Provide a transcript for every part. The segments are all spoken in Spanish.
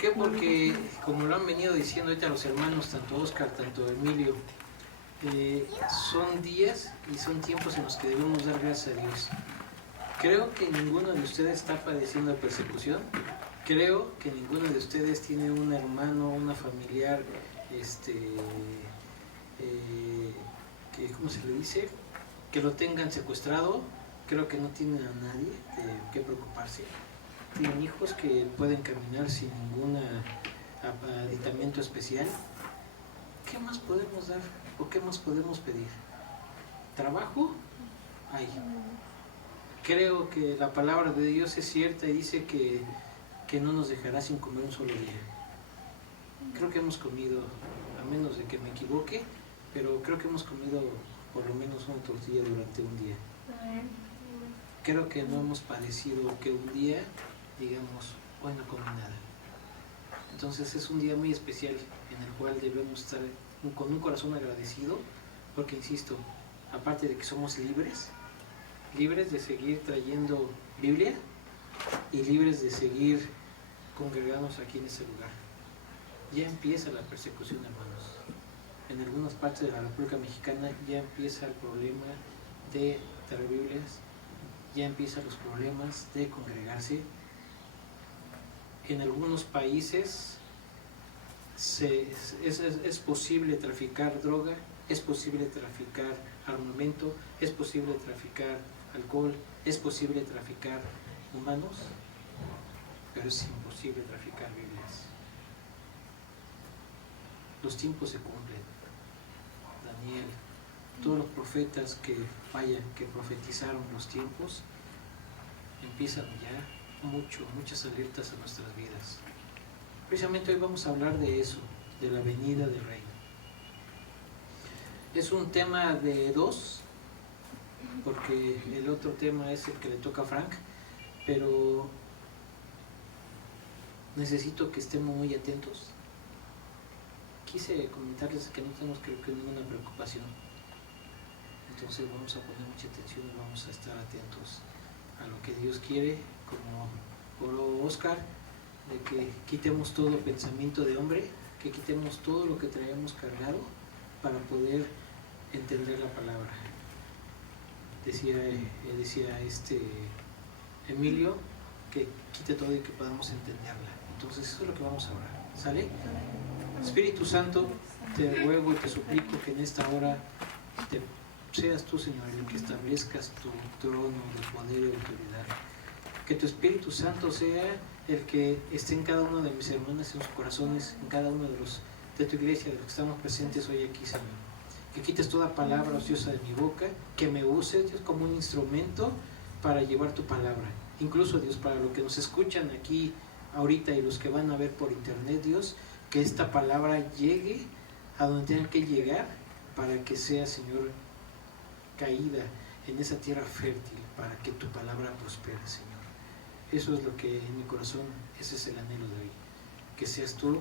qué? Porque, como lo han venido diciendo ahorita los hermanos, tanto Oscar, tanto Emilio, son días y son tiempos en los que debemos dar gracias a Dios. Creo que ninguno de ustedes está padeciendo persecución. Creo que ninguno de ustedes tiene un hermano, una familiar, que, ¿cómo se le dice? Que lo tengan secuestrado. Creo que no tienen a nadie de qué preocuparse. Tienen hijos que pueden caminar sin ningún aditamento especial. ¿Qué más podemos dar o qué más podemos pedir? ¿Trabajo? Hay. Creo que la palabra de Dios es cierta y dice que no nos dejará sin comer un solo día. Creo que hemos comido, a menos de que me equivoque, pero creo que hemos comido por lo menos una tortilla durante un día. Creo que no hemos padecido que un día digamos, hoy no comí nada. Entonces es un día muy especial en el cual debemos estar con un corazón agradecido, porque insisto, aparte de que somos libres de seguir trayendo Biblia y libres de seguir congregándonos aquí en ese lugar. Ya empieza la persecución, hermanos. En algunas partes de la República Mexicana ya empieza el problema de traer Biblias, ya empiezan los problemas de congregarse. En algunos países es posible traficar droga, es posible traficar armamento, es posible traficar alcohol, es posible traficar humanos, pero es imposible traficar Biblias. Los tiempos se cumplen. Daniel, todos los profetas que profetizaron los tiempos, empiezan ya muchas alertas a nuestras vidas. Precisamente hoy vamos a hablar de eso, de la venida del reino. Es un tema de dos, porque el otro tema es el que le toca a Frank, pero necesito que estemos muy atentos. Quise comentarles que no tenemos creo que ninguna preocupación, entonces vamos a poner mucha atención y vamos a estar atentos a lo que Dios quiere, como oró Oscar, de que quitemos todo pensamiento de hombre, que quitemos todo lo que traemos cargado para poder entender la palabra. Decía Emilio que quite todo y que podamos entenderla. Entonces eso es lo que vamos a orar, ¿sale? Espíritu Santo, te ruego y te suplico que en esta hora seas tú, Señor, el que establezcas tu trono de poder y autoridad. Que tu Espíritu Santo sea el que esté en cada uno de mis hermanas, en sus corazones, en cada uno de tu iglesia, de los que estamos presentes hoy aquí, Señor. Que quites toda palabra ociosa de mi boca, que me uses, Dios, como un instrumento para llevar tu palabra. Incluso, Dios, para los que nos escuchan aquí ahorita y los que van a ver por internet, Dios, que esta palabra llegue a donde tenga que llegar para que sea, Señor, caída en esa tierra fértil, para que tu palabra prospere, Señor. Eso es lo que en mi corazón, ese es el anhelo de hoy. Que seas tú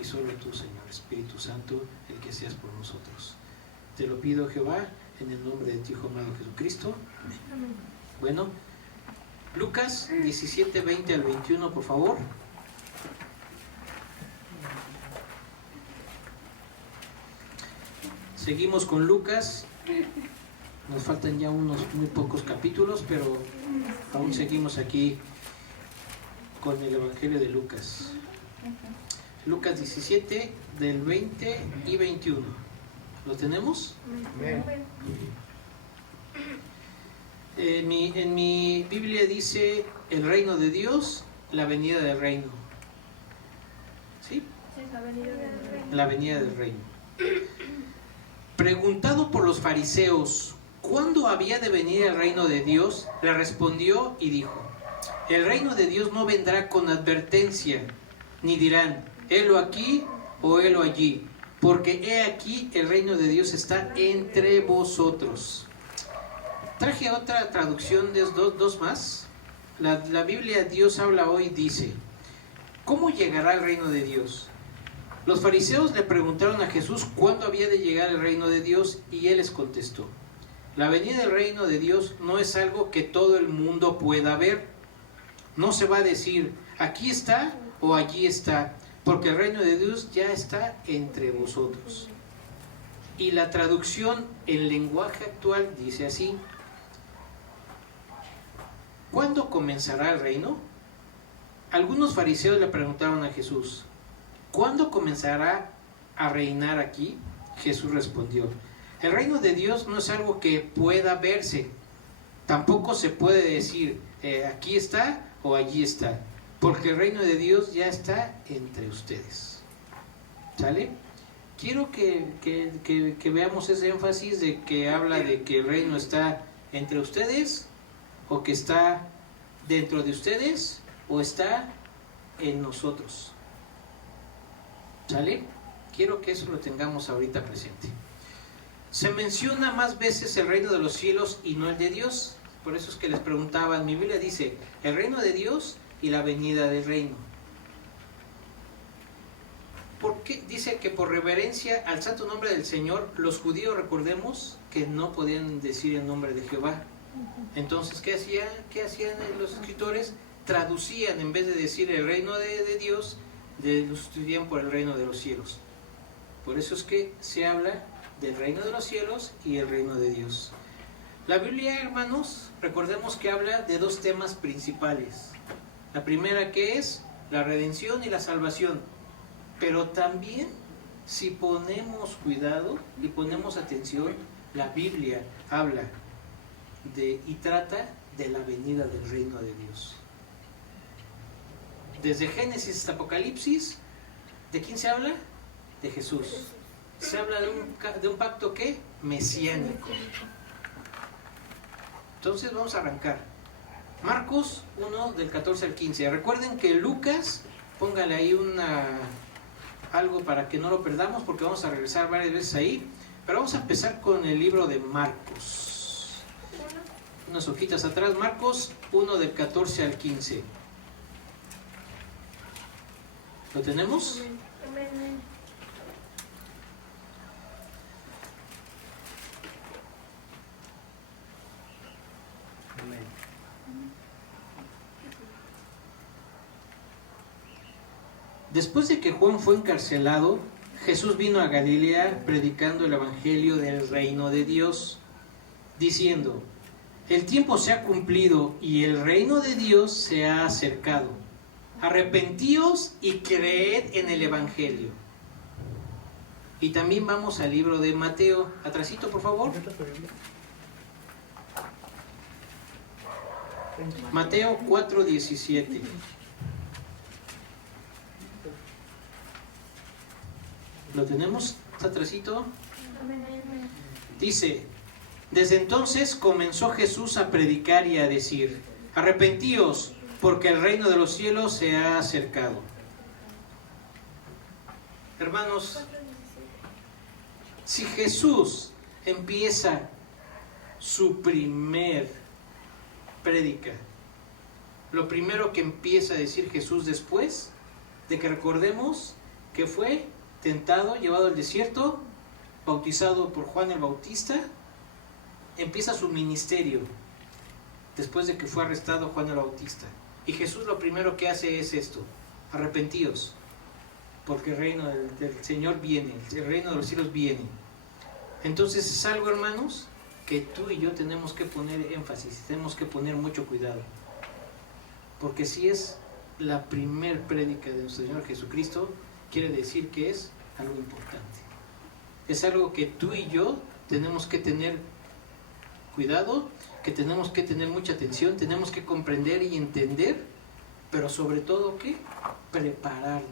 y solo tú, Señor, Espíritu Santo, el que seas por nosotros. Te lo pido, Jehová, en el nombre de tu Hijo amado Jesucristo. Amén. Bueno, Lucas 17, 20 al 21, por favor. Seguimos con Lucas. Nos faltan ya unos muy pocos capítulos, pero aún seguimos aquí con el Evangelio de Lucas. Lucas 17, del 20 y 21. ¿Lo tenemos? En mi Biblia dice el reino de Dios, la venida del reino. ¿Sí? La venida del reino. Preguntado por los fariseos ¿cuándo había de venir el reino de Dios?, le respondió y dijo: el reino de Dios no vendrá con advertencia, ni dirán, helo aquí o helo allí, porque he aquí el reino de Dios está entre vosotros. Traje otra traducción de dos más. La Biblia Dios habla hoy dice: ¿cómo llegará el reino de Dios? Los fariseos le preguntaron a Jesús cuándo había de llegar el reino de Dios, y él les contestó: la venida del reino de Dios no es algo que todo el mundo pueda ver. No se va a decir, aquí está o allí está, porque el reino de Dios ya está entre vosotros. Y la traducción en lenguaje actual dice así: ¿cuándo comenzará el reino? Algunos fariseos le preguntaron a Jesús: ¿cuándo comenzará a reinar aquí? Jesús respondió: el reino de Dios no es algo que pueda verse, tampoco se puede decir aquí está o allí está, porque el reino de Dios ya está entre ustedes. ¿Sale? Quiero que veamos ese énfasis de que habla de que el reino está entre ustedes, o que está dentro de ustedes, o está en nosotros. ¿Sale? Quiero que eso lo tengamos ahorita presente. Se menciona más veces el reino de los cielos y no el de Dios. Por eso es que les preguntaba, en mi Biblia dice el reino de Dios y la venida del reino. ¿Por qué? Dice que por reverencia al santo nombre del Señor, los judíos, recordemos, que no podían decir el nombre de Jehová. Entonces, ¿qué hacían los escritores? Traducían, en vez de decir el reino de Dios, lo sustituían por el reino de los cielos. Por eso es que se habla del reino de los cielos y el reino de Dios. La Biblia, hermanos, recordemos que habla de dos temas principales. La primera, que es la redención y la salvación. Pero también, si ponemos cuidado y ponemos atención, la Biblia habla y trata de la venida del reino de Dios. Desde Génesis hasta Apocalipsis, ¿de quién se habla? De Jesús. Se habla de un pacto, ¿qué? Mesiánico. Entonces vamos a arrancar. Marcos 1, del 14 al 15. Recuerden que Lucas, póngale ahí algo para que no lo perdamos, porque vamos a regresar varias veces ahí. Pero vamos a empezar con el libro de Marcos. Unas hojitas atrás, Marcos 1, del 14 al 15. ¿Lo tenemos? Después de que Juan fue encarcelado, Jesús vino a Galilea predicando el evangelio del reino de Dios, diciendo: el tiempo se ha cumplido y el reino de Dios se ha acercado. Arrepentíos y creed en el evangelio. Y también vamos al libro de Mateo. Atrasito, por favor. Mateo 4:17. ¿Lo tenemos? ¿Está atrasito? Dice: desde entonces comenzó Jesús a predicar y a decir: arrepentíos, porque el reino de los cielos se ha acercado. Hermanos, si Jesús empieza su primer prédica, lo primero que empieza a decir Jesús después de que recordemos que fue tentado, llevado al desierto, bautizado por Juan el Bautista, empieza su ministerio después de que fue arrestado Juan el Bautista. Y Jesús lo primero que hace es esto: arrepentíos, porque el reino del Señor viene, el reino de los cielos viene. Entonces es algo, hermanos, que tú y yo tenemos que poner énfasis, tenemos que poner mucho cuidado, porque si es la primer prédica de nuestro Señor Jesucristo, quiere decir que es algo importante. Es algo que tú y yo tenemos que tener cuidado, que tenemos que tener mucha atención, tenemos que comprender y entender, pero sobre todo, ¿qué? Prepararnos.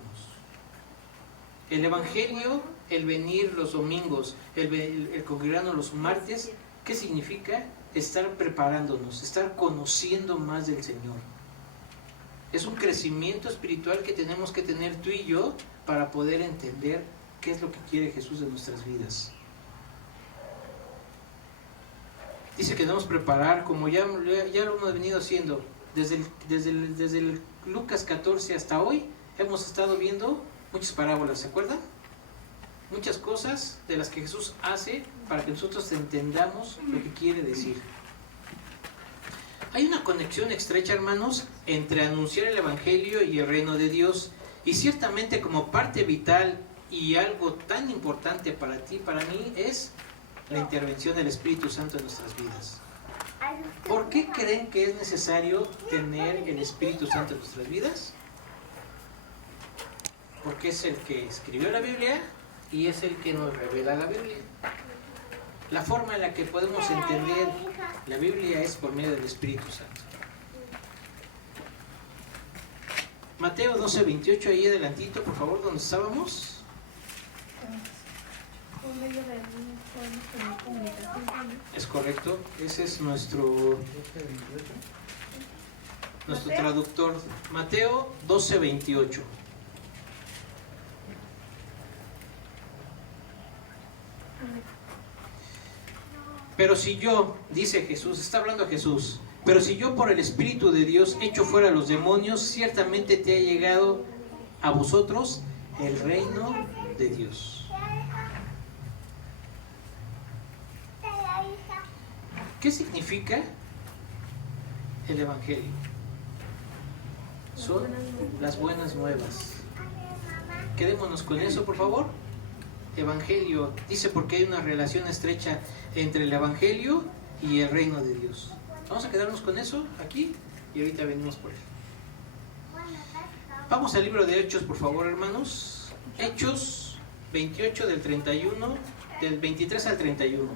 El evangelio, el venir los domingos, el congregarnos los martes, ¿qué significa? Estar preparándonos, estar conociendo más del Señor. Es un crecimiento espiritual que tenemos que tener tú y yo para poder entender qué es lo que quiere Jesús de nuestras vidas. Dice que debemos preparar, como ya lo hemos venido haciendo, desde el Lucas 14 hasta hoy, hemos estado viendo muchas parábolas, ¿se acuerdan? Muchas cosas de las que Jesús hace para que nosotros entendamos lo que quiere decir. Hay una conexión estrecha, hermanos, entre anunciar el evangelio y el reino de Dios. Y ciertamente como parte vital y algo tan importante para ti, para mí, es la intervención del Espíritu Santo en nuestras vidas. ¿Por qué creen que es necesario tener el Espíritu Santo en nuestras vidas? Porque es el que escribió la Biblia y es el que nos revela la Biblia. La forma en la que podemos entender la Biblia es por medio del Espíritu Santo. Mateo 12:28, ahí adelantito, por favor, donde estábamos. Es correcto, ese es nuestro traductor. Mateo 12:28. Pero si yo, dice Jesús, está hablando Jesús, pero si yo por el Espíritu de Dios echo fuera a los demonios, ciertamente te ha llegado a vosotros el reino de Dios. ¿Qué significa el Evangelio? Son las buenas nuevas. Quedémonos con eso, por favor. Evangelio, dice porque hay una relación estrecha entre el Evangelio y el reino de Dios. Vamos a quedarnos con eso aquí y ahorita venimos por él. Vamos al libro de Hechos, por favor, hermanos. Hechos 28 del 31, del 23 al 31.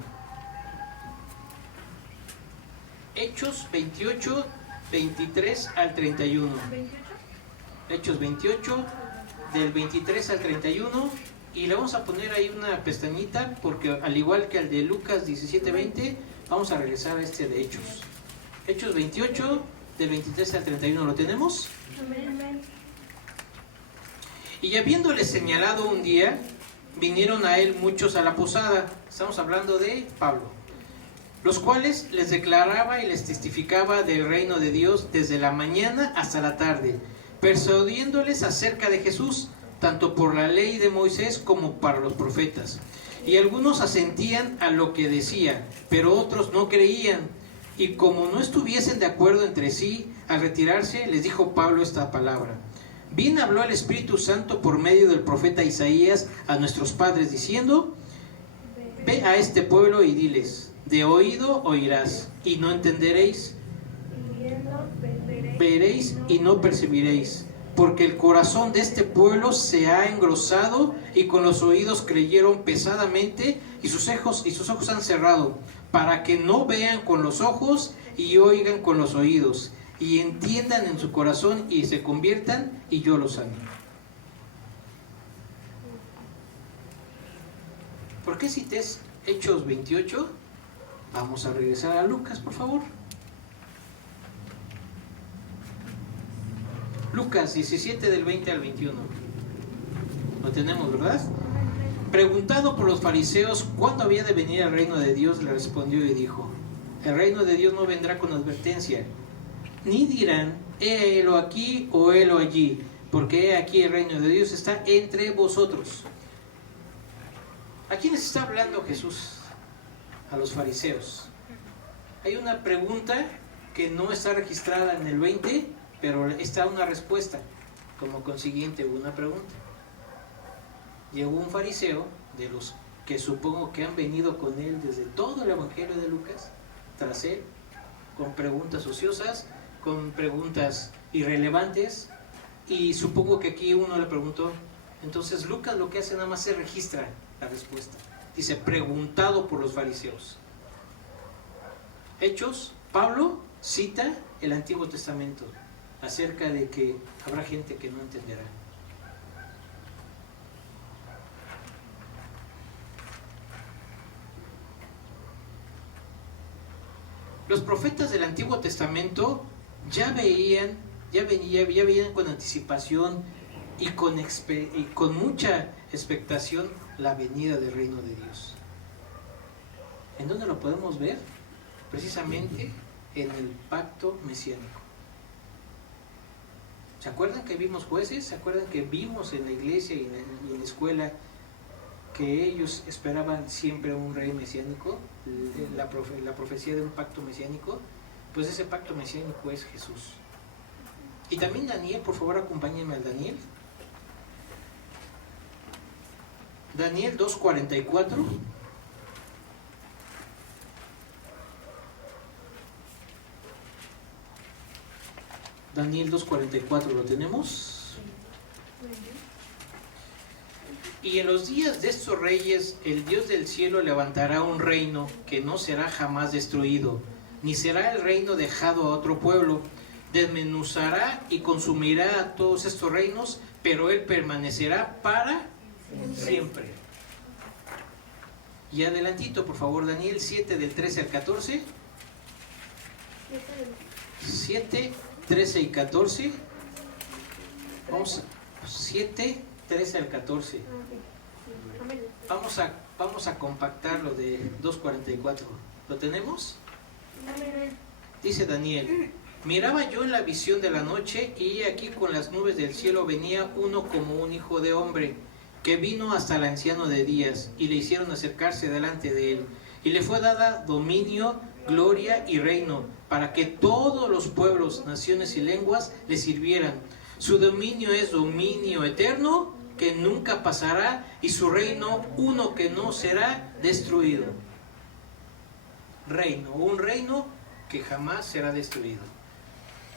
Hechos 28, 23 al 31. Hechos 28, del 23 al 31. Y le vamos a poner ahí una pestañita porque al igual que al de Lucas 17:20, vamos a regresar a este de Hechos. Hechos 28, del 23 al 31, ¿lo tenemos? Amén. Y habiéndole señalado un día, vinieron a él muchos a la posada. Estamos hablando de Pablo, los cuales les declaraba y les testificaba del reino de Dios desde la mañana hasta la tarde, persuadiéndoles acerca de Jesús, tanto por la ley de Moisés como para los profetas. Y algunos asentían a lo que decía, pero otros no creían. Y como no estuviesen de acuerdo entre sí, al retirarse, les dijo Pablo esta palabra. Bien habló el Espíritu Santo por medio del profeta Isaías a nuestros padres, diciendo: Ve a este pueblo y diles, de oído oirás, y no entenderéis, veréis y no percibiréis. Porque el corazón de este pueblo se ha engrosado y con los oídos creyeron pesadamente y sus ojos han cerrado, para que no vean con los ojos y oigan con los oídos y entiendan en su corazón y se conviertan y yo los sane. ¿Por qué cité Hechos 28? Vamos a regresar a Lucas, por favor. Lucas 17 del 20 al 21. Lo tenemos, ¿verdad? Preguntado por los fariseos cuándo había de venir el reino de Dios, le respondió y dijo: el reino de Dios no vendrá con advertencia, ni dirán, helo aquí o helo allí, porque he aquí el reino de Dios está entre vosotros. ¿A quiénes está hablando Jesús? A los fariseos. Hay una pregunta que no está registrada en el 20, pero está una respuesta. Como consiguiente hubo una pregunta. Llegó un fariseo, de los que supongo que han venido con él desde todo el Evangelio de Lucas, tras él, con preguntas ociosas, con preguntas irrelevantes, y supongo que aquí uno le preguntó. Entonces Lucas lo que hace nada más se registra la respuesta. Dice, preguntado por los fariseos. Hechos, Pablo cita el Antiguo Testamento acerca de que habrá gente que no entenderá. Los profetas del Antiguo Testamento ya veían con anticipación y con mucha expectación la venida del reino de Dios. ¿En dónde lo podemos ver? Precisamente en el pacto mesiánico. ¿Se acuerdan que vimos jueces? ¿Se acuerdan que vimos en la iglesia y en la escuela que ellos esperaban siempre un rey mesiánico? La profecía de un pacto mesiánico. Pues ese pacto mesiánico es Jesús. Y también Daniel, por favor acompáñenme al Daniel. Daniel 2:44. Daniel 2:44 lo tenemos. Y en los días de estos reyes, el Dios del cielo levantará un reino que no será jamás destruido, ni será el reino dejado a otro pueblo. Desmenuzará y consumirá a todos estos reinos, pero él permanecerá para siempre. Y adelantito, por favor, Daniel 7, del 13 al 14. 7, 13 y 14. Vamos, 7, 13 al 14. Vamos a compactar lo de 2:44. ¿Lo tenemos? Dice Daniel: miraba yo en la visión de la noche, y he aquí con las nubes del cielo venía uno como un hijo de hombre, que vino hasta el anciano de días, y le hicieron acercarse delante de él, y le fue dada dominio, gloria y reino, para que todos los pueblos, naciones y lenguas le sirvieran. Su dominio es dominio eterno, que nunca pasará, y su reino uno que no será destruido. Reino, un reino que jamás será destruido.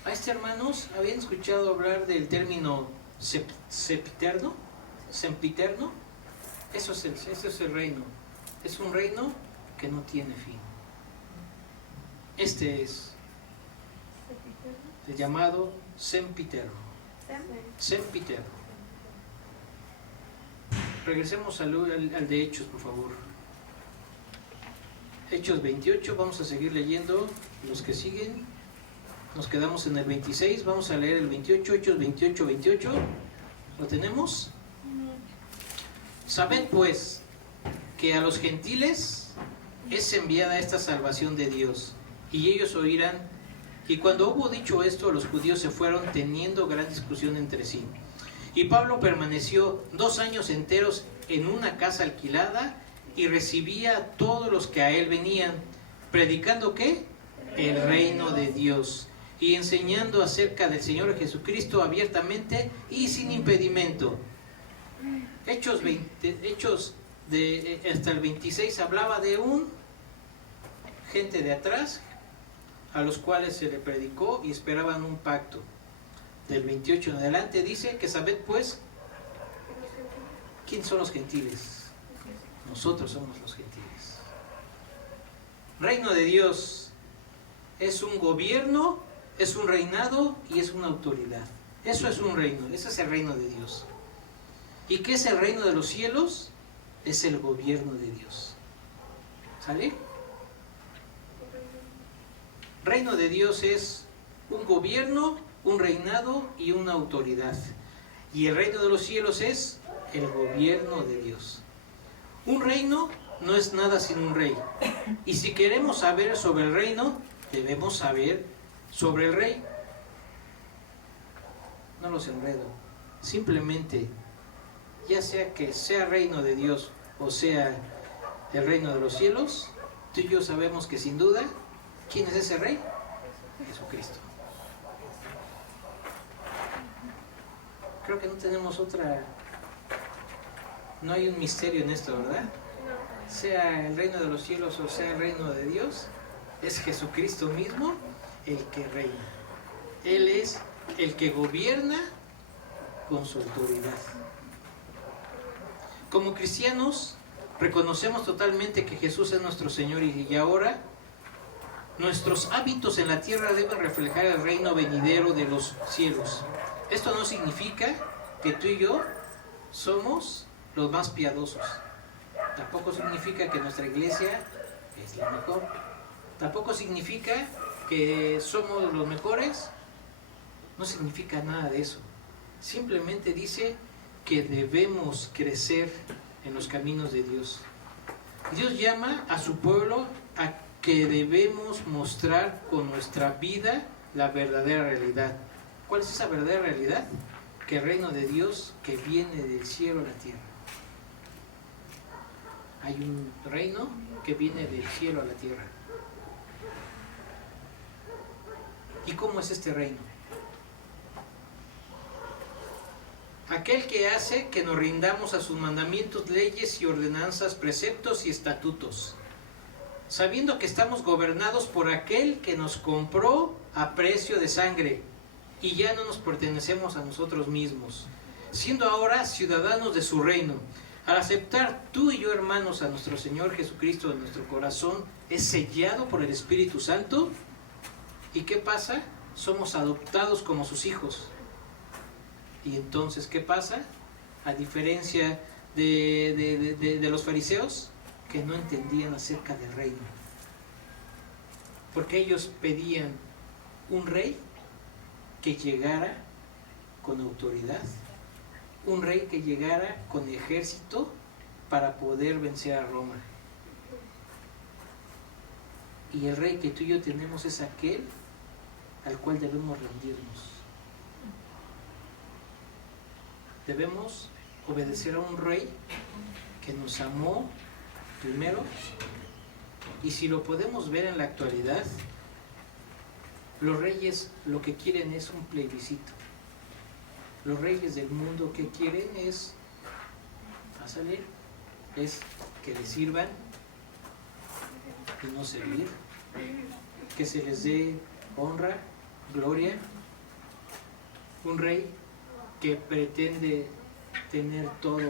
A hermanos, ¿habían escuchado hablar del término sempiterno? ¿Sempiterno? Eso es el reino. Es un reino que no tiene fin. Este es el llamado sempiterno. Sempiterno. Regresemos al de Hechos, por favor. Hechos 28, vamos a seguir leyendo los que siguen. Nos quedamos en el 26, vamos a leer el 28, Hechos 28, 28. ¿Lo tenemos? Sabed pues que a los gentiles es enviada esta salvación de Dios, y ellos oirán. Y cuando hubo dicho esto, los judíos se fueron, teniendo gran discusión entre sí. Y Pablo permaneció 2 años enteros en una casa alquilada, y recibía a todos los que a él venían, predicando ¿qué? El reino de Dios, y enseñando acerca del Señor Jesucristo abiertamente y sin impedimento. Hechos hasta el 26 hablaba de gente de atrás a los cuales se le predicó y esperaban un pacto. Del 28 en adelante dice que sabed pues, ¿quién son los gentiles? Nosotros somos los gentiles. Reino de Dios es un gobierno, es un reinado y es una autoridad. Eso es un reino, ese es el reino de Dios. ¿Y qué es el reino de los cielos? Es el gobierno de Dios. ¿Sale? Reino de Dios es un gobierno, un reinado y una autoridad. Y el reino de los cielos es el gobierno de Dios. Un reino no es nada sin un rey. Y si queremos saber sobre el reino, debemos saber sobre el rey. No los enredo. Simplemente, ya sea que sea reino de Dios o sea el reino de los cielos, tú y yo sabemos que sin duda, ¿quién es ese rey? Jesucristo. Creo que no tenemos no hay un misterio en esto, ¿verdad? Sea el reino de los cielos o sea el reino de Dios, es Jesucristo mismo el que reina. Él es el que gobierna con su autoridad. Como cristianos, reconocemos totalmente que Jesús es nuestro Señor, y ahora nuestros hábitos en la tierra deben reflejar el reino venidero de los cielos. Esto no significa que tú y yo somos los más piadosos. Tampoco significa que nuestra iglesia es la mejor. Tampoco significa que somos los mejores. No significa nada de eso. Simplemente dice que debemos crecer en los caminos de Dios. Dios llama a su pueblo a que debemos mostrar con nuestra vida la verdadera realidad. ¿Cuál es esa verdadera realidad? Que el reino de Dios que viene del cielo a la tierra. Hay un reino que viene del cielo a la tierra. ¿Y cómo es este reino? aquel que hace que nos rindamos a sus mandamientos, leyes y ordenanzas, preceptos y estatutos, sabiendo que estamos gobernados por aquel que nos compró a precio de sangre y ya no nos pertenecemos a nosotros mismos, siendo ahora ciudadanos de su reino. Al aceptar tú y yo, hermanos, a nuestro Señor Jesucristo en nuestro corazón, es sellado por el Espíritu Santo. ¿Y qué pasa? Somos adoptados como sus hijos. Y entonces, ¿qué pasa? A diferencia de los fariseos, que no entendían acerca del reino. Porque ellos pedían un rey que llegara con autoridad, un rey que llegara con ejército para poder vencer a Roma. Y el rey que tú y yo tenemos es aquel al cual debemos rendirnos. Debemos obedecer a un rey que nos amó primero, y si lo podemos ver en la actualidad, los reyes lo que quieren es un plebiscito. Los reyes del mundo que quieren es que les sirvan y no servir, que se les dé honra, gloria. Un rey que pretende tener todos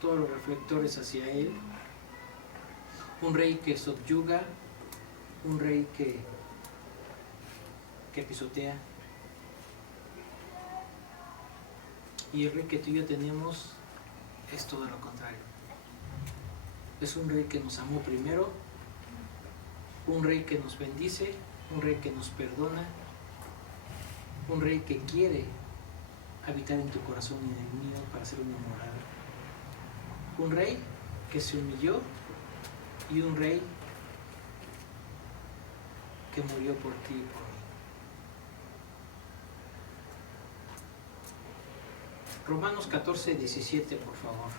los reflectores hacia él, un rey que subyuga, un rey que pisotea. Y el rey que tú y yo tenemos es todo lo contrario. Es un rey que nos amó primero, un rey que nos bendice, un rey que nos perdona, un rey que quiere habitar en tu corazón y en el mío para ser una morada. Un rey que se humilló y un rey que murió por ti y por mí. Romanos 14, 17, por favor.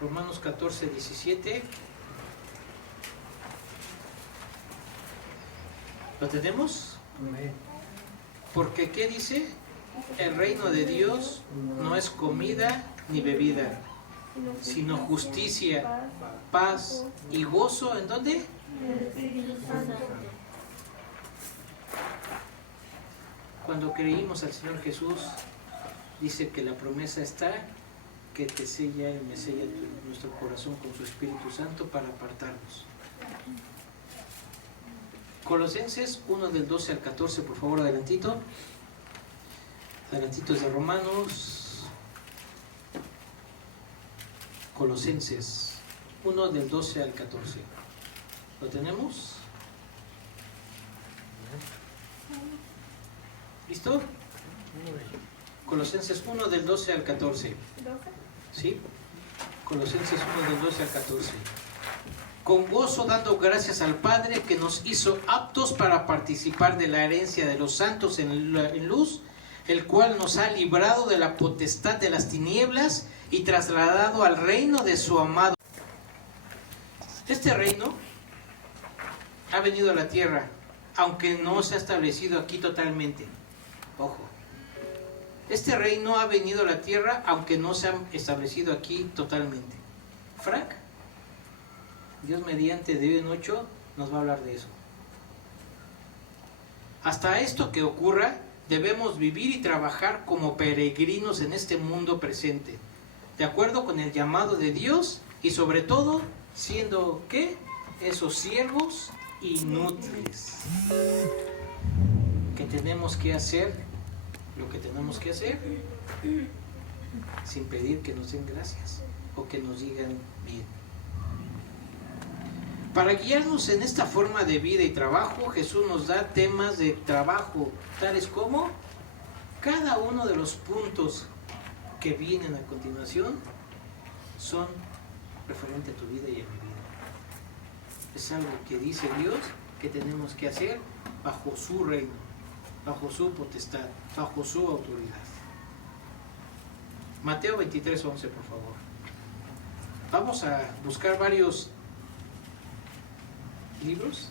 Romanos 14, 17. ¿Lo tenemos? Porque ¿qué dice? El reino de Dios no es comida ni bebida, sino justicia, paz y gozo. ¿En dónde? Cuando creímos al Señor Jesús, dice que la promesa está, que te sella y me sella nuestro corazón con su Espíritu Santo para apartarnos. Colosenses 1 del 12 al 14, por favor, adelantito. Adelantitos de Romanos. Colosenses 1 del 12 al 14. ¿Lo tenemos? ¿Listo? Colosenses 1 del 12 al 14. ¿Sí? Colosenses 1 del 12 al 14. Con gozo dando gracias al Padre que nos hizo aptos para participar de la herencia de los santos en luz, el cual nos ha librado de la potestad de las tinieblas y trasladado al reino de su amado. Este reino ha venido a la tierra, aunque no se ha establecido aquí totalmente. Ojo. Este reino ha venido a la tierra, aunque no se ha establecido aquí totalmente. Frank, Dios mediante, de hoy en 8 nos va a hablar de eso. Hasta esto que ocurra, debemos vivir y trabajar como peregrinos en este mundo presente, de acuerdo con el llamado de Dios y sobre todo siendo, ¿qué? Esos siervos inútiles. Que tenemos que hacer lo que tenemos que hacer sin pedir que nos den gracias o que nos digan bien. Para guiarnos en esta forma de vida y trabajo, Jesús nos da temas de trabajo, tales como cada uno de los puntos que vienen a continuación son referentes a tu vida y a mi vida. Es algo que dice Dios que tenemos que hacer bajo su reino, bajo su potestad, bajo su autoridad. Mateo 23:11, por favor. Vamos a buscar varios libros.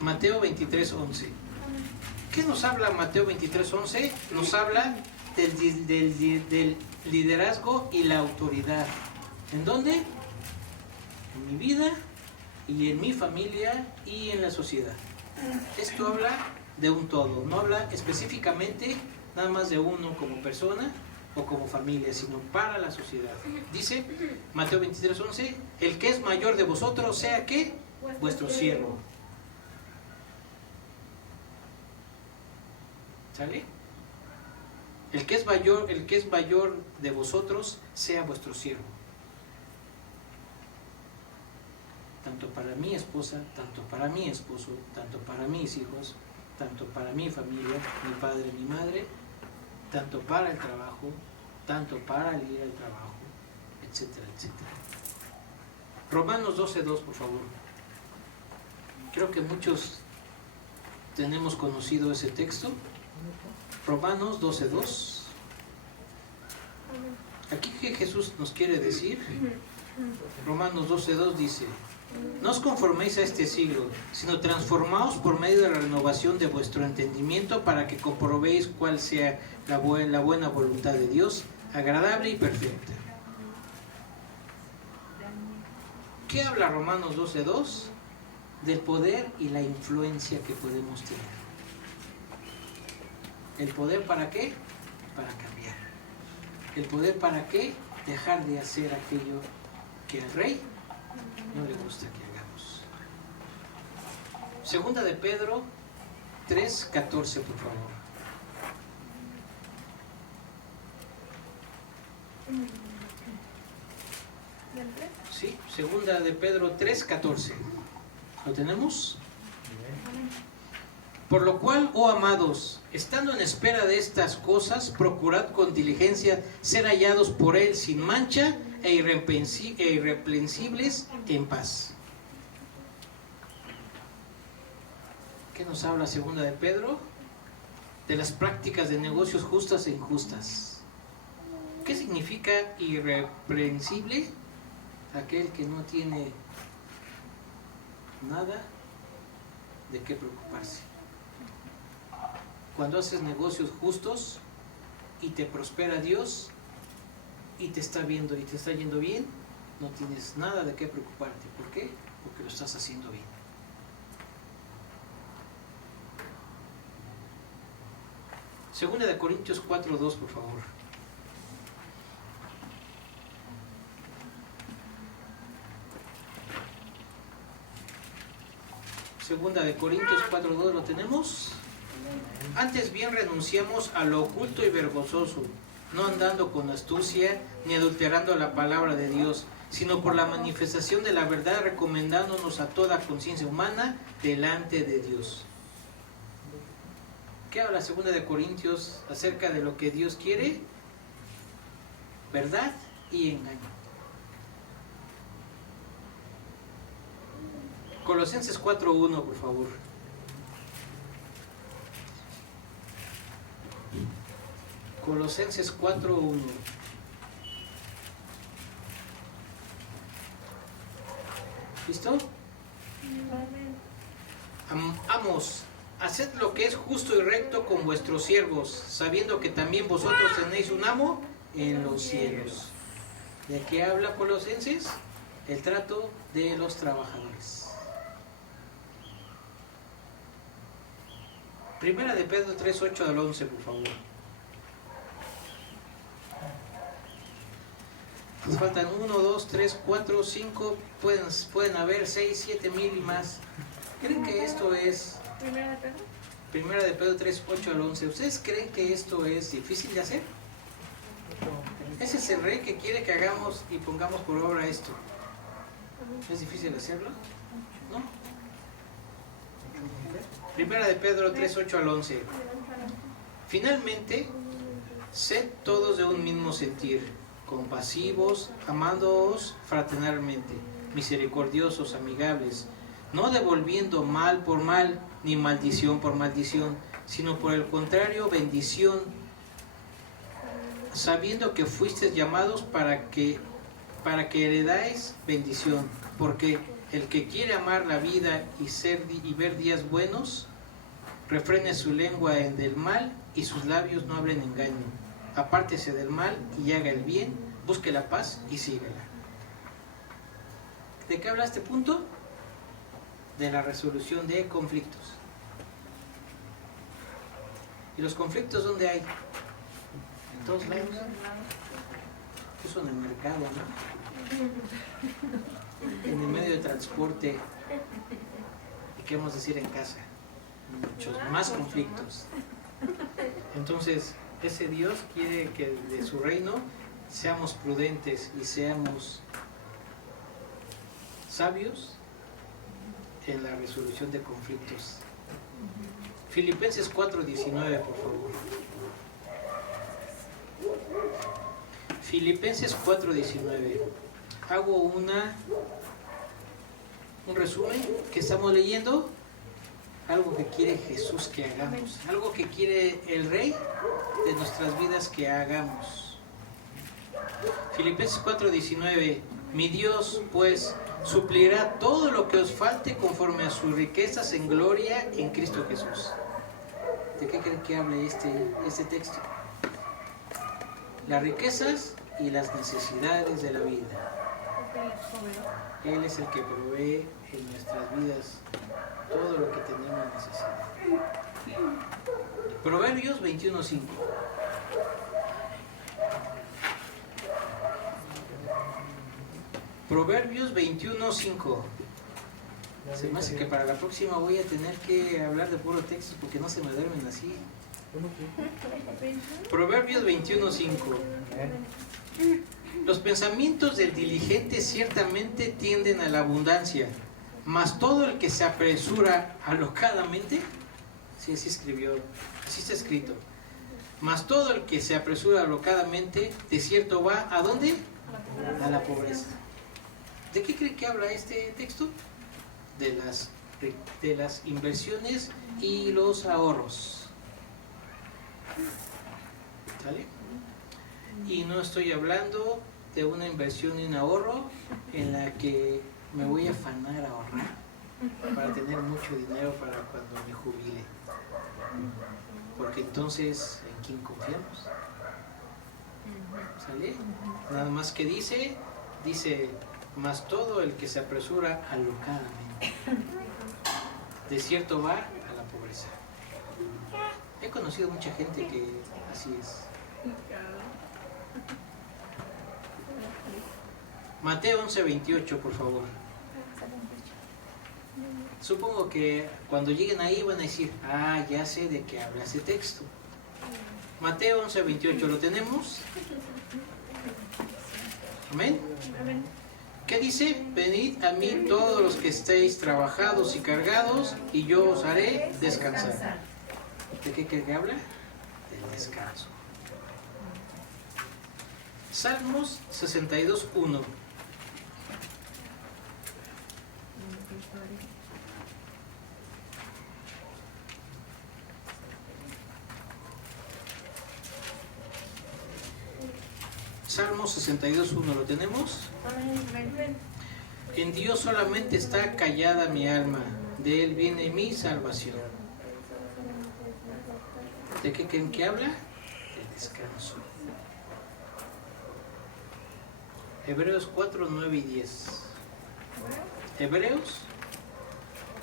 Mateo 23:11. ¿Qué nos habla Mateo 23:11? Nos habla del liderazgo y la autoridad. ¿En dónde? En mi vida y en mi familia y en la sociedad. Esto habla de un todo, no habla específicamente nada más de uno como persona o como familia, sino para la sociedad. Dice Mateo 23:11, el que es mayor de vosotros sea ¿qué? Vuestro siervo. ¿Sale? El que es mayor de vosotros sea vuestro siervo. Tanto para mi esposa, tanto para mi esposo, tanto para mis hijos, tanto para mi familia, mi padre, mi madre, tanto para el trabajo, tanto para el ir al trabajo, etcétera, etcétera. Romanos 12:2, por favor. Creo que muchos tenemos conocido ese texto. Romanos 12:2. Aquí que Jesús nos quiere decir, Romanos 12:2 dice: no os conforméis a este siglo, sino transformaos por medio de la renovación de vuestro entendimiento para que comprobéis cuál sea la buena voluntad de Dios, agradable y perfecta. ¿Qué habla Romanos 12:2? Del poder y la influencia que podemos tener. ¿El poder para qué? Para cambiar. ¿El poder para qué? Dejar de hacer aquello que al rey no le gusta que hagamos. Segunda de Pedro 3:14, por favor. Sí, segunda de Pedro 3:14. ¿Lo tenemos? Por lo cual, oh amados, estando en espera de estas cosas, procurad con diligencia ser hallados por Él sin mancha e irreprensibles en paz. ¿Qué nos habla segunda de Pedro? De las prácticas de negocios justas e injustas. ¿Qué significa irreprensible? Aquel que no tiene nada de qué preocuparse. Cuando haces negocios justos y te prospera Dios y te está viendo y te está yendo bien, no tienes nada de qué preocuparte. ¿Por qué? Porque lo estás haciendo bien. Segunda de Corintios 4:2, por favor. Segunda de Corintios 4:2, ¿lo tenemos? Antes bien renunciamos a lo oculto y vergonzoso, no andando con astucia ni adulterando la palabra de Dios, sino por la manifestación de la verdad, recomendándonos a toda conciencia humana delante de Dios. ¿Qué habla segunda de Corintios acerca de lo que Dios quiere? Verdad y engaño. Colosenses 4:1, por favor. Colosenses 4:1. ¿Listo? Amos, haced lo que es justo y recto con vuestros siervos, sabiendo que también vosotros tenéis un amo en los cielos. ¿De qué habla Colosenses? El trato de los trabajadores. Primera de Pedro 3:8 al 11, por favor. Nos faltan 1, 2, 3, 4, 5, pueden haber 6, 7 mil y más. ¿Creen que esto es... Primera de Pedro 3:8 al 11. ¿Ustedes creen que esto es difícil de hacer? Ese es el rey que quiere que hagamos y pongamos por obra esto. ¿Es difícil hacerlo? ¿No? Primera de Pedro 3:8 al 11. Finalmente, sed todos de un mismo sentir, compasivos, amándoos fraternalmente, misericordiosos, amigables, no devolviendo mal por mal, ni maldición por maldición, sino por el contrario, bendición, sabiendo que fuisteis llamados para que heredáis bendición, porque el que quiere amar la vida y ver días buenos, refrene su lengua del mal y sus labios no hablen engaño. Apártese del mal y haga el bien, busque la paz y síguela. ¿De qué habla este punto? De la resolución de conflictos. ¿Y los conflictos dónde hay? En todos lados. Incluso en el mercado, ¿no? En el medio de transporte. ¿Y qué vamos a decir en casa? Muchos más conflictos. Entonces, ese Dios quiere que de su reino seamos prudentes y seamos sabios en la resolución de conflictos. Filipenses 4:19, por favor. Filipenses 4:19. Hago un resumen que estamos leyendo. Algo que quiere Jesús que hagamos, algo que quiere el Rey de nuestras vidas que hagamos. Filipenses 4:19. Mi Dios, pues, suplirá todo lo que os falte conforme a sus riquezas en gloria en Cristo Jesús. ¿De qué creen que hable este texto? Las riquezas y las necesidades de la vida. Él es el que provee en nuestras vidas todo lo que tenemos necesidad. Proverbios 21:5. Proverbios 21:5. Se me hace que para la próxima voy a tener que hablar de puro texto porque no se me duermen así. Proverbios 21:5. Los pensamientos del diligente ciertamente tienden a la abundancia, mas todo el que se apresura alocadamente, sí, así está escrito, mas todo el que se apresura alocadamente, de cierto va, ¿a dónde? A la pobreza. ¿De qué cree que habla este texto? De las inversiones y los ahorros. ¿Sale? Y no estoy hablando de una inversión y un ahorro en la que me voy a afanar a ahorrar para tener mucho dinero para cuando me jubile. Porque entonces, ¿en quién confiamos? ¿Sale? Nada más que dice, mas todo el que se apresura alocadamente, de cierto va a la pobreza. He conocido mucha gente que así es. Mateo 11:28, por favor. Supongo que cuando lleguen ahí van a decir, ya sé de qué habla ese texto. Mateo 11:28, ¿lo tenemos? Amén. ¿Qué dice? Venid a mí todos los que estéis trabajados y cargados, y yo os haré descansar. ¿De qué cree que habla? Del descanso. Salmos 62:1. Salmos 62:1, ¿lo tenemos? En Dios solamente está callada mi alma, de Él viene mi salvación. ¿De qué creen que habla? Del descanso. Hebreos 4:9 y 10. Hebreos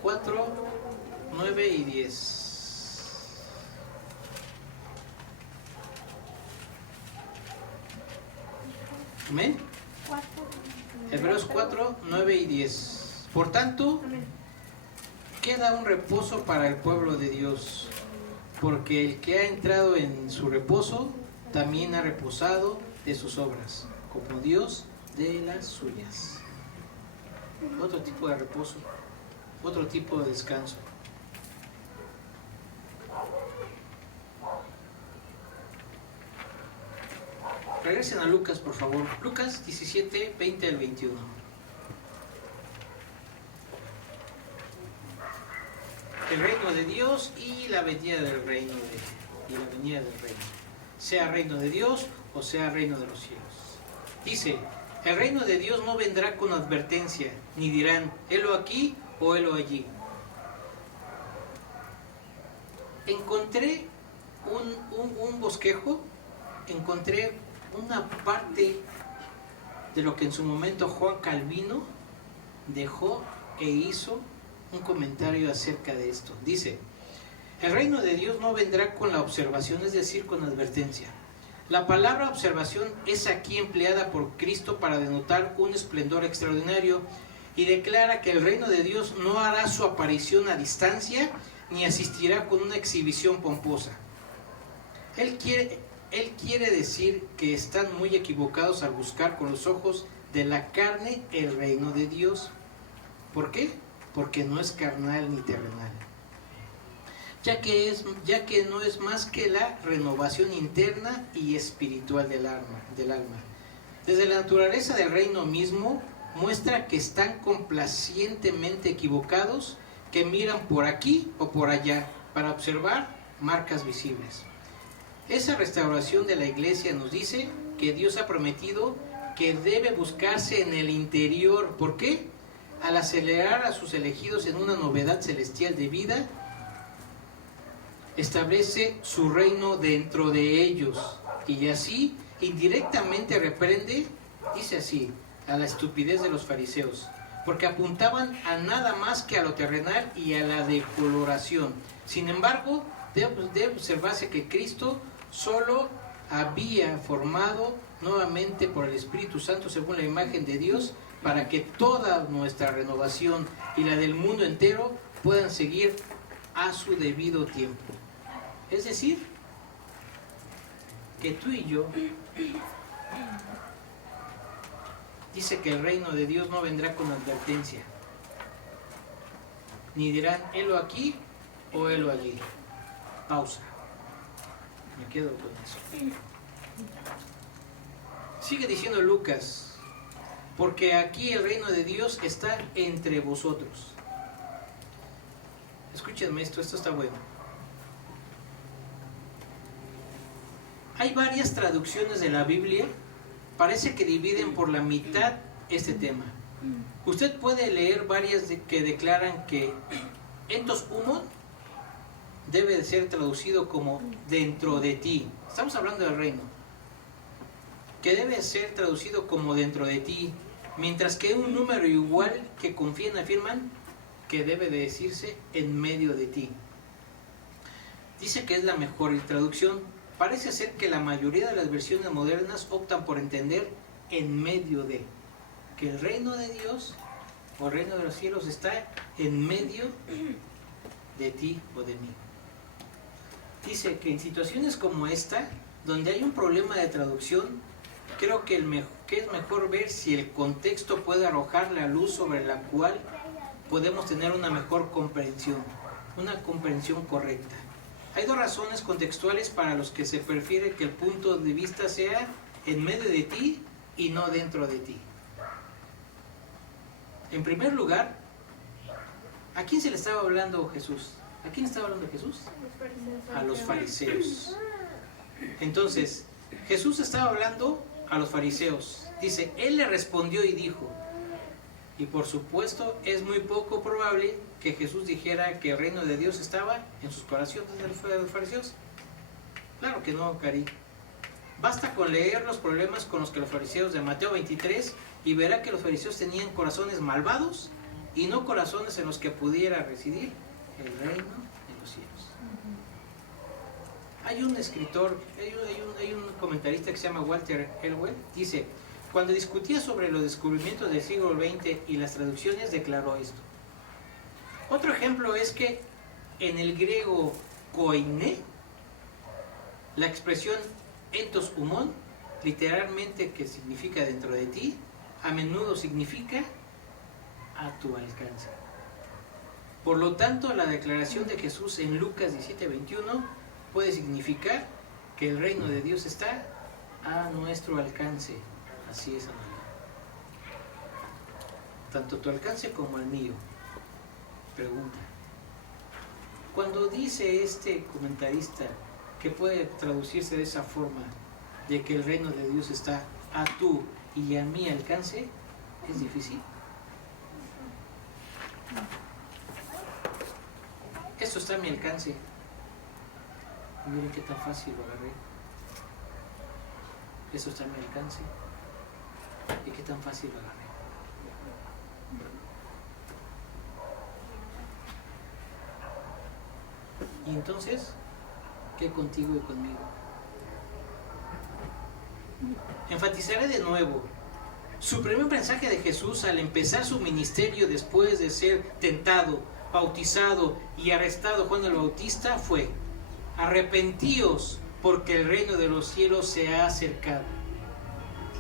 4:9 y 10. Amén. Hebreos 4:9 y 10. Por tanto, queda un reposo para el pueblo de Dios, porque el que ha entrado en su reposo también ha reposado de sus obras, como Dios de las suyas. Otro tipo de reposo, otro tipo de descanso. Regresen a Lucas, por favor. Lucas 17, 20 al 21. El reino de Dios y la venida del reino. Sea reino de Dios o sea, reino de los cielos. Dice, el reino de Dios no vendrá con advertencia, ni dirán, helo aquí o helo allí. Encontré un bosquejo, encontré una parte de lo que en su momento Juan Calvino dejó e hizo un comentario acerca de esto. Dice, el reino de Dios no vendrá con la observación, es decir, con advertencia. La palabra observación es aquí empleada por Cristo para denotar un esplendor extraordinario y declara que el reino de Dios no hará su aparición a distancia ni asistirá con una exhibición pomposa. Él quiere decir que están muy equivocados al buscar con los ojos de la carne el reino de Dios. ¿Por qué? Porque no es carnal ni terrenal. Ya que no es más que la renovación interna y espiritual del alma. Desde la naturaleza del reino mismo muestra que están complacientemente equivocados, que miran por aquí o por allá para observar marcas visibles. Esa restauración de la iglesia nos dice que Dios ha prometido que debe buscarse en el interior. ¿Por qué? Al acelerar a sus elegidos en una novedad celestial de vida, establece su reino dentro de ellos y así indirectamente reprende, dice así, a la estupidez de los fariseos, porque apuntaban a nada más que a lo terrenal y a la decoloración. Sin embargo, debe observarse que Cristo solo había formado nuevamente por el Espíritu Santo según la imagen de Dios para que toda nuestra renovación y la del mundo entero puedan seguir a su debido tiempo. Es decir, que tú y yo, dice que el reino de Dios no vendrá con advertencia, ni dirán, helo aquí o helo allí. Pausa. Me quedo con eso. Sigue diciendo Lucas, porque aquí el reino de Dios está entre vosotros. Escúchenme esto está bueno. Hay varias traducciones de la Biblia, parece que dividen por la mitad este tema. Usted puede leer varias que declaran que entos humon debe de ser traducido como dentro de ti. Estamos hablando del reino. Que debe ser traducido como dentro de ti, mientras que un número igual que confían afirman que debe de decirse en medio de ti. Dice que es la mejor traducción. Parece ser que la mayoría de las versiones modernas optan por entender en medio de, que el reino de Dios o el reino de los cielos está en medio de ti o de mí. Dice que en situaciones como esta, donde hay un problema de traducción, creo que es mejor ver si el contexto puede arrojar la luz sobre la cual podemos tener una mejor comprensión, una comprensión correcta. Hay dos razones contextuales para los que se prefiere que el punto de vista sea en medio de ti y no dentro de ti. En primer lugar, ¿a quién se le estaba hablando Jesús? ¿A quién estaba hablando Jesús? A los fariseos. Entonces, Jesús estaba hablando a los fariseos. Dice, Él le respondió y dijo, y por supuesto es muy poco probable que Jesús dijera que el reino de Dios estaba en sus corazones de los fariseos. Claro que no, Cari. Basta con leer los problemas con los que los fariseos de Mateo 23 y verá que los fariseos tenían corazones malvados y no corazones en los que pudiera residir el reino de los cielos. Hay un escritor, hay un comentarista que se llama Walter Elwell, dice, cuando discutía sobre los descubrimientos del siglo XX y las traducciones, declaró esto. Otro ejemplo es que en el griego koiné, la expresión entos humon, literalmente que significa dentro de ti, a menudo significa a tu alcance. Por lo tanto, la declaración de Jesús en Lucas 17:21 puede significar que el reino de Dios está a nuestro alcance. Así es, amado. Tanto tu alcance como el mío. Pregunta. Cuando dice este comentarista que puede traducirse de esa forma, de que el reino de Dios está a tu y a mi alcance, es difícil. Esto está a mi alcance. Y miren qué tan fácil lo agarré. Esto está a mi alcance. Y qué tan fácil lo agarré. Y entonces, ¿qué contigo y conmigo? Enfatizaré de nuevo. Su primer mensaje de Jesús al empezar su ministerio después de ser tentado, bautizado y arrestado Juan el Bautista fue: arrepentíos porque el reino de los cielos se ha acercado.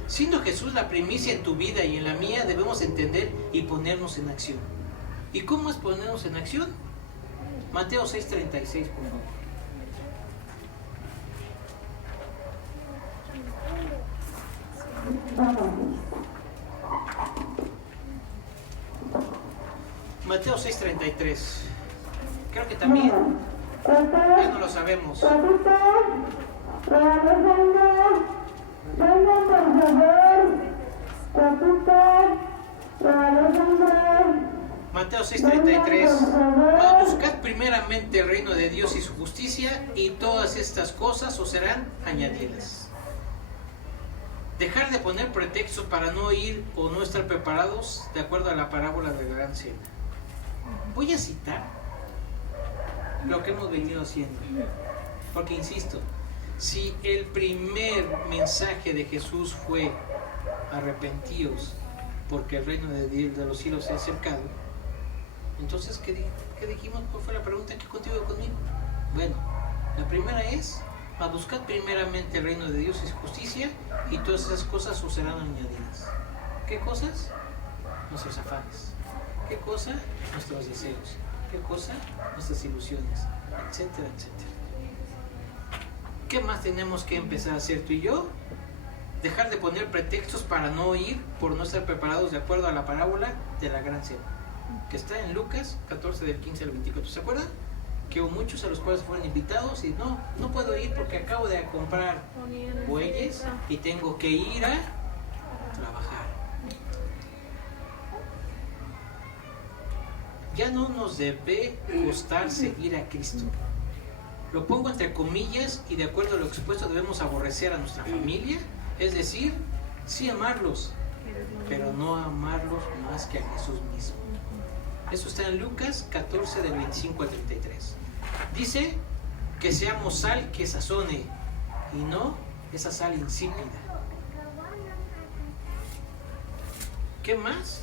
Siendo Jesús la primicia en tu vida y en la mía, debemos entender y ponernos en acción. ¿Y cómo es ponernos en acción? Mateo 6:36, por favor. Mateo 6:33. Creo que también ya no lo sabemos. Mateo 6:33. Buscad primeramente el reino de Dios y su justicia, y todas estas cosas os serán añadidas. Dejar de poner pretextos para no ir o no estar preparados, de acuerdo a la parábola de la gran cena. Voy a citar lo que hemos venido haciendo, porque insisto, si el primer mensaje de Jesús fue arrepentíos porque el reino de los cielos se ha acercado, entonces ¿qué dijimos? ¿Cuál fue la pregunta? ¿Qué contigo y conmigo? Bueno, la primera es: a buscar primeramente el reino de Dios y su justicia, y todas esas cosas os serán añadidas. ¿Qué cosas? Nuestros afanes. ¿Qué cosa? Nuestros deseos. ¿Qué cosa? Nuestras ilusiones, etcétera, etcétera. ¿Qué más tenemos que empezar a hacer tú y yo? Dejar de poner pretextos para no ir por no estar preparados, de acuerdo a la parábola de la gran cena, que está en Lucas 14 del 15 al 24. ¿Se acuerdan? Que hubo muchos a los cuales fueron invitados y no puedo ir porque acabo de comprar bueyes y tengo que ir a trabajar. Ya no nos debe costar seguir a Cristo. Lo pongo entre comillas, y de acuerdo a lo expuesto debemos aborrecer a nuestra familia, es decir, sí amarlos, pero no amarlos más que a Jesús mismo. Eso está en Lucas 14 del 25 al 33. Dice que seamos sal que sazone, y no esa sal insípida. ¿Qué más?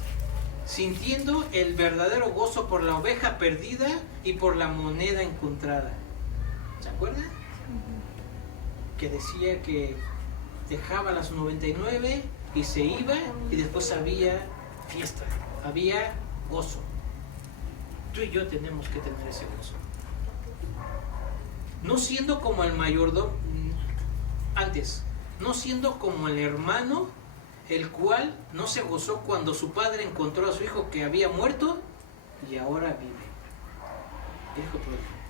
Sintiendo el verdadero gozo por la oveja perdida y por la moneda encontrada. ¿Se acuerdan? Que decía que dejaba las 99 y se iba, y después había fiesta, había gozo. Tú y yo tenemos que tener ese gozo. No siendo como el mayordomo, no siendo como el hermano, el cual no se gozó cuando su padre encontró a su hijo que había muerto y ahora vive. El hijo pródigo.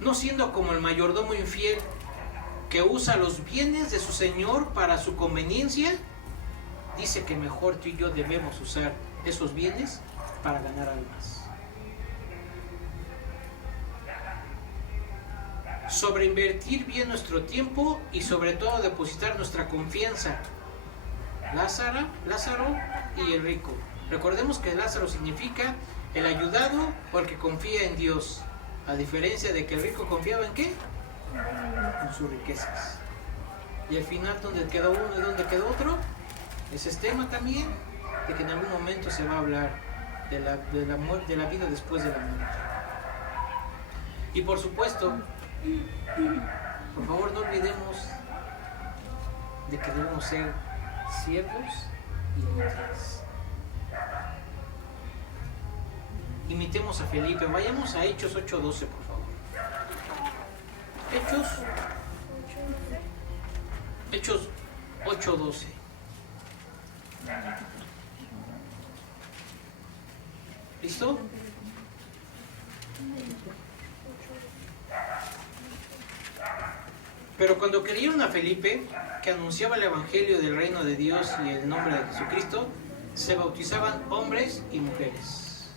No siendo como el mayordomo infiel, que usa los bienes de su señor para su conveniencia. Dice que mejor tú y yo debemos usar esos bienes para ganar almas. Sobreinvertir bien nuestro tiempo y sobre todo depositar nuestra confianza. Lázaro y el rico. Recordemos que Lázaro significa el ayudado o el que confía en Dios, a diferencia de que el rico confiaba ¿en qué? En sus riquezas. Y al final, ¿dónde quedó uno y dónde quedó otro? Ese es tema también de que en algún momento se va a hablar de la muerte, de la vida después de la muerte. Y por supuesto, por favor no olvidemos de que debemos ser siervos y útiles. Imitemos a Felipe. Vayamos a Hechos 8:12, por favor. Hechos 8:12. ¿Listo? Pero cuando creyeron a Felipe, que anunciaba el evangelio del reino de Dios y el nombre de Jesucristo, se bautizaban hombres y mujeres.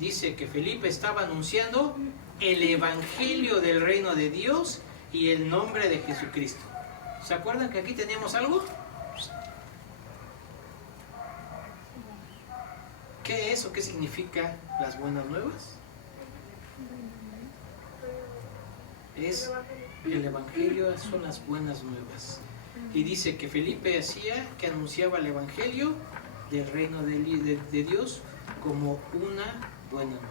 Dice que Felipe estaba anunciando el evangelio del reino de Dios y el nombre de Jesucristo. ¿Se acuerdan que aquí teníamos algo? ¿Qué es o qué significa las buenas nuevas? Es el evangelio, son las buenas nuevas. Y dice que Felipe hacía, que anunciaba el evangelio del reino de Dios como una buena nueva.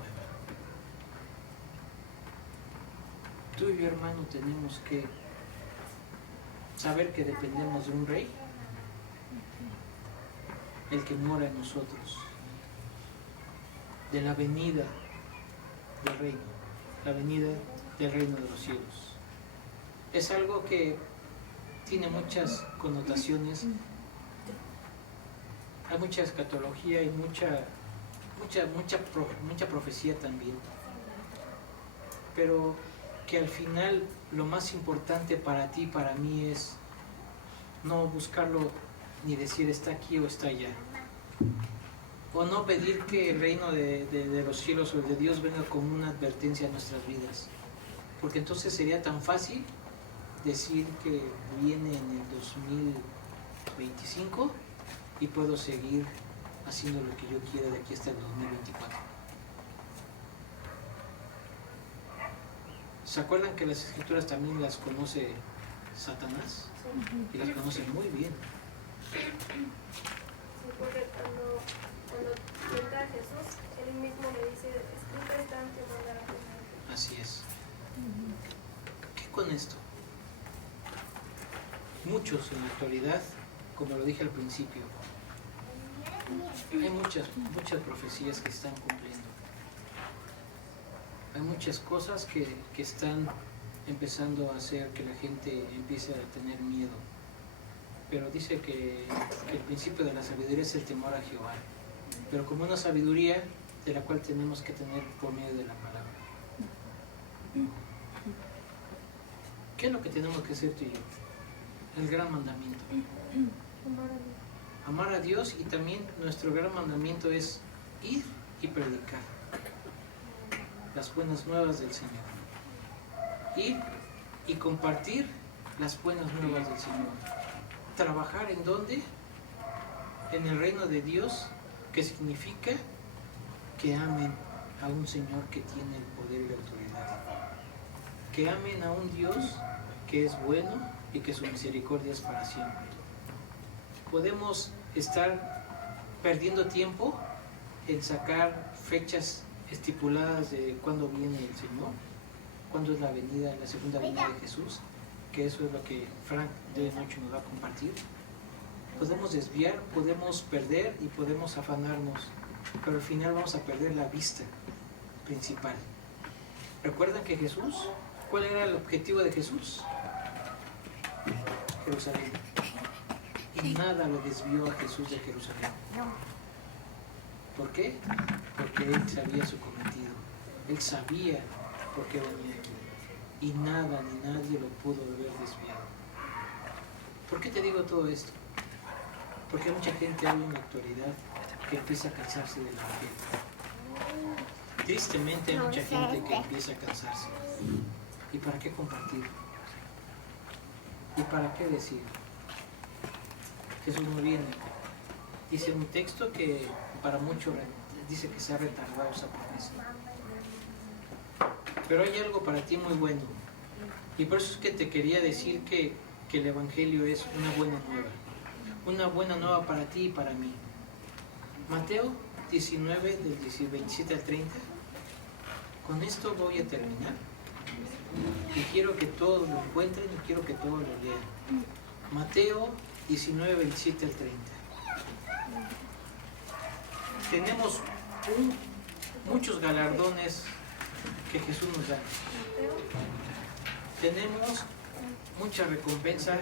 Tú y yo, hermano, tenemos que saber que dependemos de un rey, el que mora en nosotros, de la venida del reino, la venida del reino de los cielos. Es algo que tiene muchas connotaciones, hay mucha escatología y mucha profecía también, pero que al final lo más importante para ti y para mí es no buscarlo ni decir está aquí o está allá, o no pedir que el reino de los cielos o el de Dios venga como una advertencia a nuestras vidas, porque entonces sería tan fácil decir que viene en el 2025 y puedo seguir haciendo lo que yo quiera de aquí hasta el 2024. ¿Se acuerdan que las escrituras también las conoce Satanás? Y las conoce muy bien. Sí, porque cuando entra Jesús, él mismo le dice, escrito está en tu mano. Así es. ¿Qué con esto? Muchos en la actualidad, como lo dije al principio, hay muchas profecías que están cumpliendo. Hay muchas cosas que están empezando a hacer que la gente empiece a tener miedo. Pero dice que el principio de la sabiduría es el temor a Jehová. Pero como una sabiduría de la cual tenemos que tener por medio de la palabra. ¿Qué es lo que tenemos que hacer tú y yo? El gran mandamiento. Amar a Dios, y también nuestro gran mandamiento es ir y predicar las buenas nuevas del Señor. Ir y compartir las buenas nuevas del Señor. Trabajar en ¿dónde? En el reino de Dios, que significa que amen a un Señor que tiene el poder y la autoridad. Que amen a un Dios que es bueno y que su misericordia es para siempre. Podemos estar perdiendo tiempo en sacar fechas estipuladas de cuándo viene el Señor, cuándo es la venida, la segunda venida de Jesús, que eso es lo que Frank de noche nos va a compartir. Podemos desviar, podemos perder y podemos afanarnos, pero al final vamos a perder la vista principal. ¿Recuerdan que Jesús, cuál era el objetivo de Jesús? Jerusalén. Y nada lo desvió a Jesús de Jerusalén. ¿Por qué? Porque él sabía su cometido. Él sabía por qué venía aquí. Y nada ni nadie lo pudo haber desviado. ¿Por qué te digo todo esto? Porque hay mucha gente hoy en la actualidad que empieza a cansarse del evangelio. Tristemente hay mucha gente que empieza a cansarse. ¿Y para qué compartir? ¿Y para qué decir? Jesús no viene. Dice un texto que para muchos dice que se ha retardado esa promesa. Pero hay algo para ti muy bueno. Y por eso es que te quería decir que el Evangelio es una buena nueva. Una buena nueva para ti y para mí. Mateo 19, del 27 al 30. Con esto voy a terminar. Y quiero que todos lo encuentren y quiero que todos lo lean. Mateo 19, 27 al 30. Tenemos muchos galardones que Jesús nos da. Tenemos mucha recompensa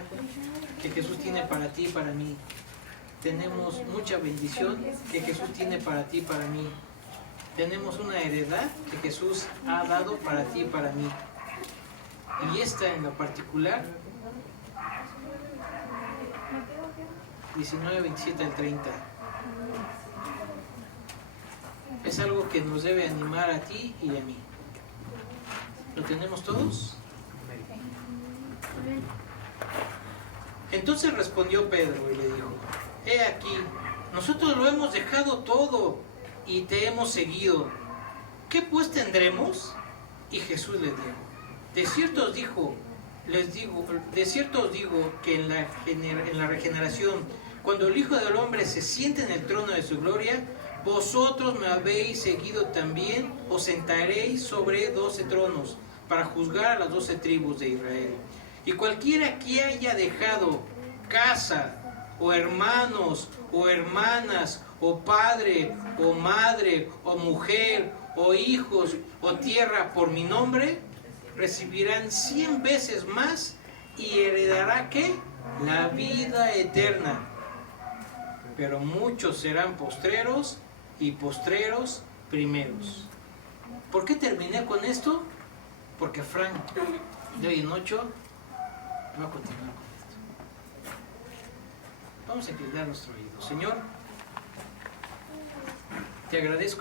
que Jesús tiene para ti y para mí. Tenemos mucha bendición que Jesús tiene para ti y para mí. Tenemos una heredad que Jesús ha dado para ti y para mí. y esta en lo particular, 19, 27 al 30. Es algo que nos debe animar a ti y a mí. ¿Lo tenemos todos? Entonces respondió Pedro y le dijo: he aquí, nosotros lo hemos dejado todo y te hemos seguido. ¿Qué pues tendremos? Y Jesús les dijo: de cierto os digo que en la regeneración, cuando el Hijo del Hombre se siente en el trono de su gloria, vosotros me habéis seguido también, os sentaréis sobre 12 tronos para juzgar a las 12 tribus de Israel. Y cualquiera que haya dejado casa, o hermanos, o hermanas, o padre, o madre, o mujer, o hijos, o tierra por mi nombre, recibirán 100 veces más y heredará ¿qué? La vida eterna. Pero muchos serán postreros y postreros primeros. ¿Por qué terminé con esto? Porque Frank de hoy en 8 va a continuar con esto. Vamos a inclinar nuestro oído. Señor, te agradezco